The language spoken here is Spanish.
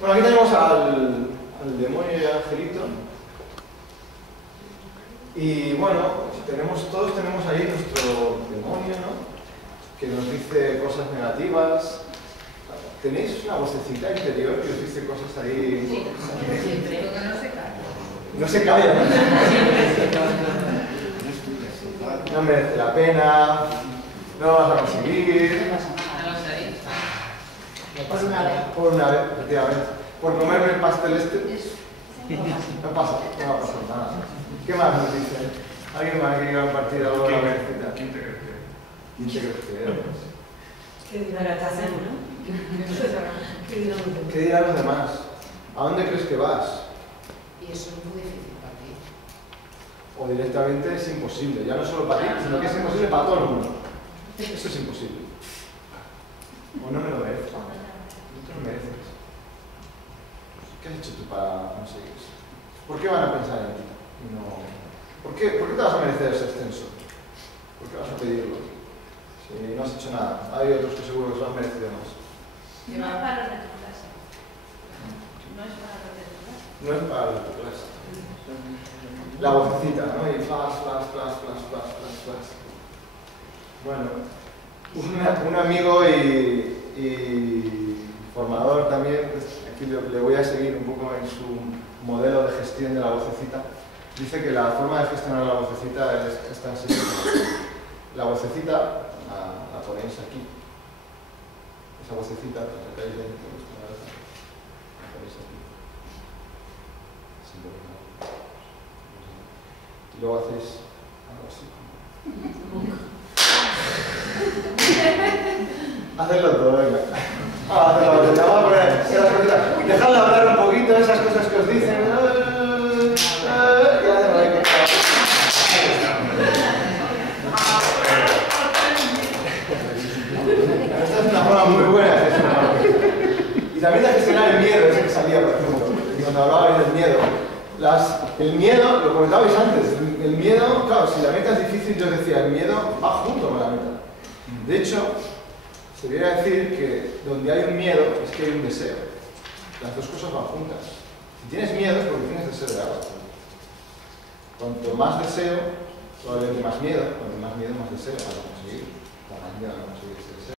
Bueno, aquí tenemos al demonio y al angelito. Y bueno, todos tenemos ahí nuestro demonio, ¿no? Que nos dice cosas negativas. ¿Tenéis una vocecita interior que os dice cosas ahí? Sí, siempre, porque no se calla. No se calla, ¿no? No merece la pena, no lo vas a conseguir. Por una vez. Por una vez, efectivamente. Por comerme el pastel este. No pasa, no va a pasar nada. ¿Qué más nos dicen? ¿Alguien más quiere compartir algo de la vocecita? ¿Quién te crees que ¿Quién te crees que eres? ¿Qué dirán ¿Qué dirán los demás? ¿A dónde crees que vas? Y eso es muy difícil para ti. O directamente es imposible, ya no solo para ti, sino que es imposible para todo el mundo. Eso es imposible. O no me lo mereces. No te lo mereces. ¿Qué has hecho tú para conseguir eso? ¿Por qué van a pensar en ti? No. ¿Por qué te vas a merecer ese ascenso? ¿Por qué vas a pedirlo? Si no has hecho nada. Hay otros que seguro que se lo han merecido más. No es para los de tu clase. No es para los de tu clase. No es para los de tu clase. La vocecita, ¿no? Y flash, flash, flash, flash, flash, flash, flash. Bueno, un amigo y formador también, aquí le voy a seguir un poco en su modelo de gestión de la vocecita. Dice que la forma de gestionar la vocecita es tan sencilla. La vocecita la ponéis aquí. Esa vocecita la sacáis de vuestra cabeza. La ponéis aquí. Y luego hacéis algo así. Hacedlo todo, venga. Hacedlo todo. Vamos a poner esas cositas. Dejadle hablar un poquito de esas cosas que os dicen. Esta es una forma muy buena de gestionar. Y también de gestionar el miedo, ese que salía, por ejemplo. Y cuando hablaba del miedo. El miedo, lo comentabais antes, el miedo, claro, si la meta es difícil, yo decía, el miedo va junto con la meta. De hecho, se viene a decir que donde hay un miedo es que hay un deseo. Las dos cosas van juntas. Si tienes miedo es porque tienes deseo de algo. Cuanto más deseo, probablemente más miedo. Cuanto más miedo, más deseo para conseguir. Cuanto más miedo para conseguir ese deseo.